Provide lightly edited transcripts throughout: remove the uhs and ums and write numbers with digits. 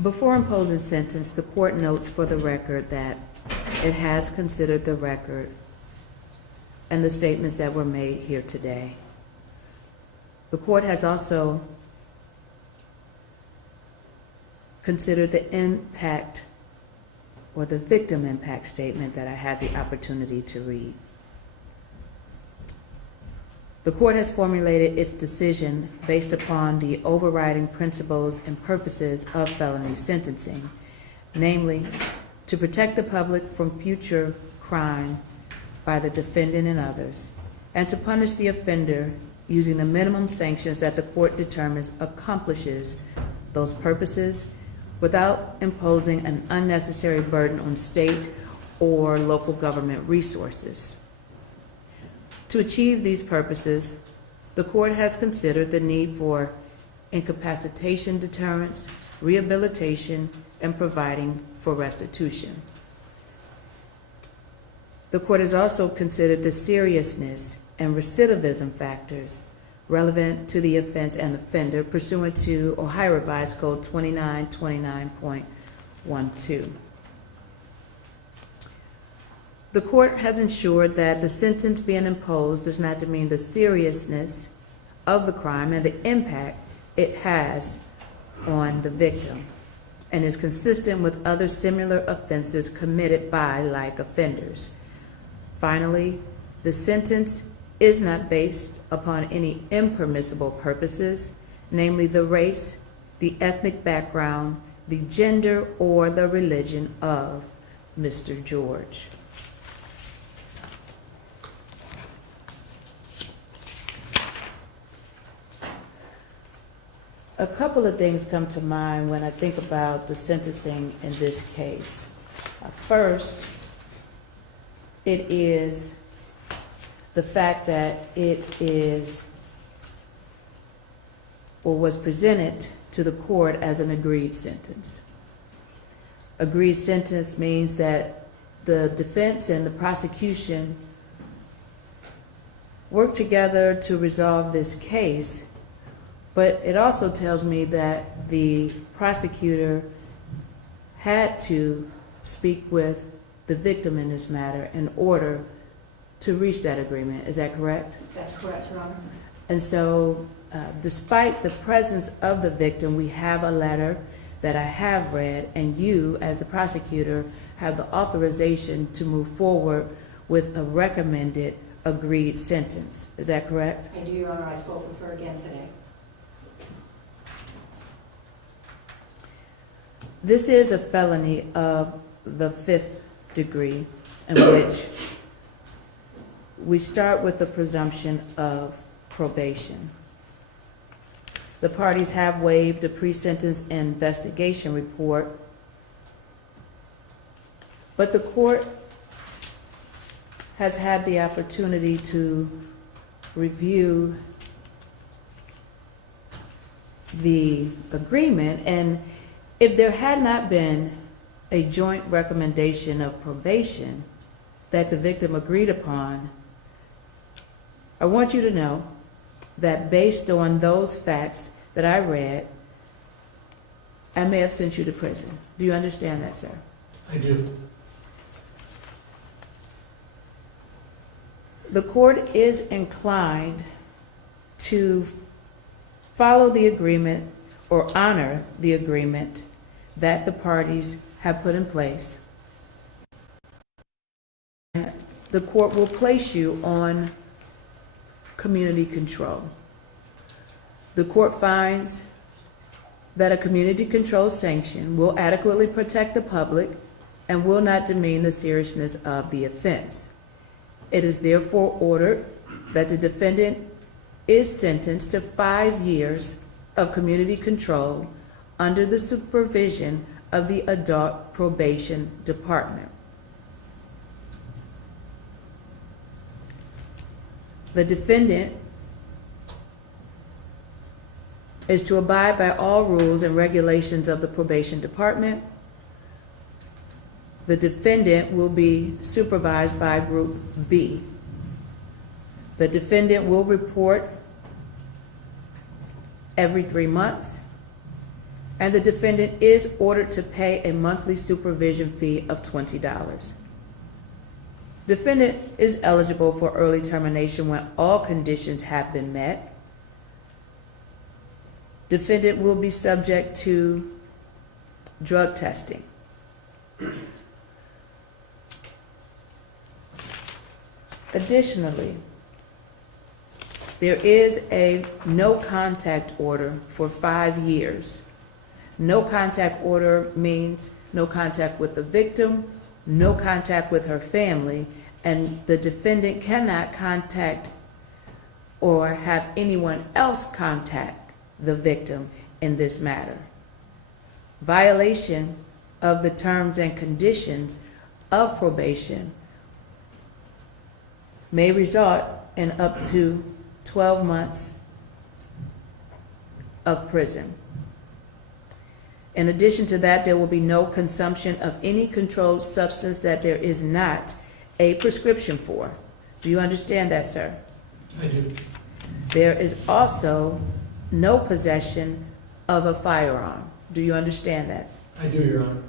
Before imposing sentence, the court notes for the record that it has considered the record and the statements that were made here today. The court has also considered the impact or the victim impact statement that I had the opportunity to read. The court has formulated its decision based upon the overriding principles and purposes of felony sentencing, namely, to protect the public from future crime by the defendant and others, and to punish the offender using the minimum sanctions that the court determines accomplishes those purposes without imposing an unnecessary burden on state or local government resources. To achieve these purposes, the court has considered the need for incapacitation deterrence, rehabilitation, and providing for restitution. The court has also considered the seriousness and recidivism factors relevant to the offense and offender pursuant to Ohio Revised Code 2929.12. The court has ensured that the sentence being imposed does not demean the seriousness of the crime and the impact it has on the victim, and is consistent with other similar offenses committed by like offenders. Finally, the sentence is not based upon any impermissible purposes, namely the race, the ethnic background, the gender, or the religion of Mr. George. A couple of things come to mind when I think about the sentencing in this case. First, it is the fact that it is or was presented to the court as an agreed sentence. Agreed sentence means that the defense and the prosecution work together to resolve this case. But it also tells me that the prosecutor had to speak with the victim in this matter in order to reach that agreement. Is that correct? That's correct, Your Honor. And so, despite the presence of the victim, we have a letter that I have read, and you, as the prosecutor, have the authorization to move forward with a recommended agreed sentence. Is that correct? I do, Your Honor. I spoke with her again today. This is a felony of the 5th degree, in which we start with the presumption of probation. The parties have waived a pre-sentence investigation report, but the court has had the opportunity to review the agreement, and if there had not been a joint recommendation of probation that the victim agreed upon, I want you to know that based on those facts that I read, I may have sent you to prison. Do you understand that, sir? I do. The court is inclined to follow the agreement or honor the agreement that the parties have put in place. The court will place you on community control. The court finds that a community control sanction will adequately protect the public and will not demean the seriousness of the offense. It is therefore ordered that the defendant is sentenced to 5 years of community control under the supervision of the Adult Probation Department. The defendant is to abide by all rules and regulations of the Probation Department. The defendant will be supervised by Group B. The defendant will report every 3 months, and the defendant is ordered to pay a monthly supervision fee of $20. Defendant is eligible for early termination when all conditions have been met. Defendant will be subject to drug testing. Additionally, there is a no contact order for 5 years. No contact order means no contact with the victim, no contact with her family, and the defendant cannot contact or have anyone else contact the victim in this matter. Violation of the terms and conditions of probation may result in up to 12 months of prison. In addition to that, there will be no consumption of any controlled substance that there is not a prescription for. Do you understand that, sir? I do. There is also no possession of a firearm. Do you understand that? I do, Your Honor.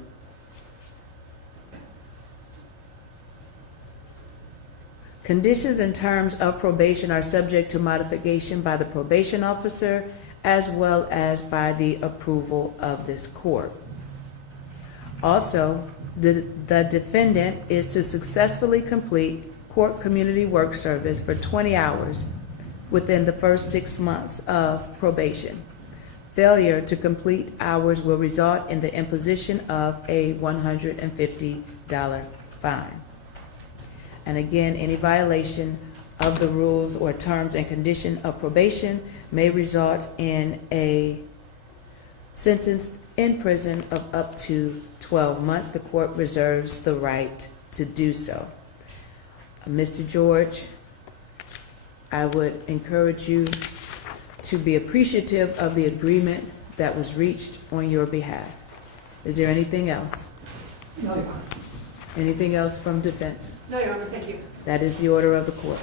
Conditions and terms of probation are subject to modification by the probation officer as well as by the approval of this court. Also, the defendant is to successfully complete court community work service for 20 hours within the first 6 months of probation. Failure to complete hours will result in the imposition of a $150 fine. And again, any violation of the rules or terms and condition of probation may result in a sentence in prison of up to 12 months. The court reserves the right to do so. Mr. George, I would encourage you to be appreciative of the agreement that was reached on your behalf. Is there anything else? No, Your Honor. Anything else from defense? No, Your Honor, thank you. That is the order of the court.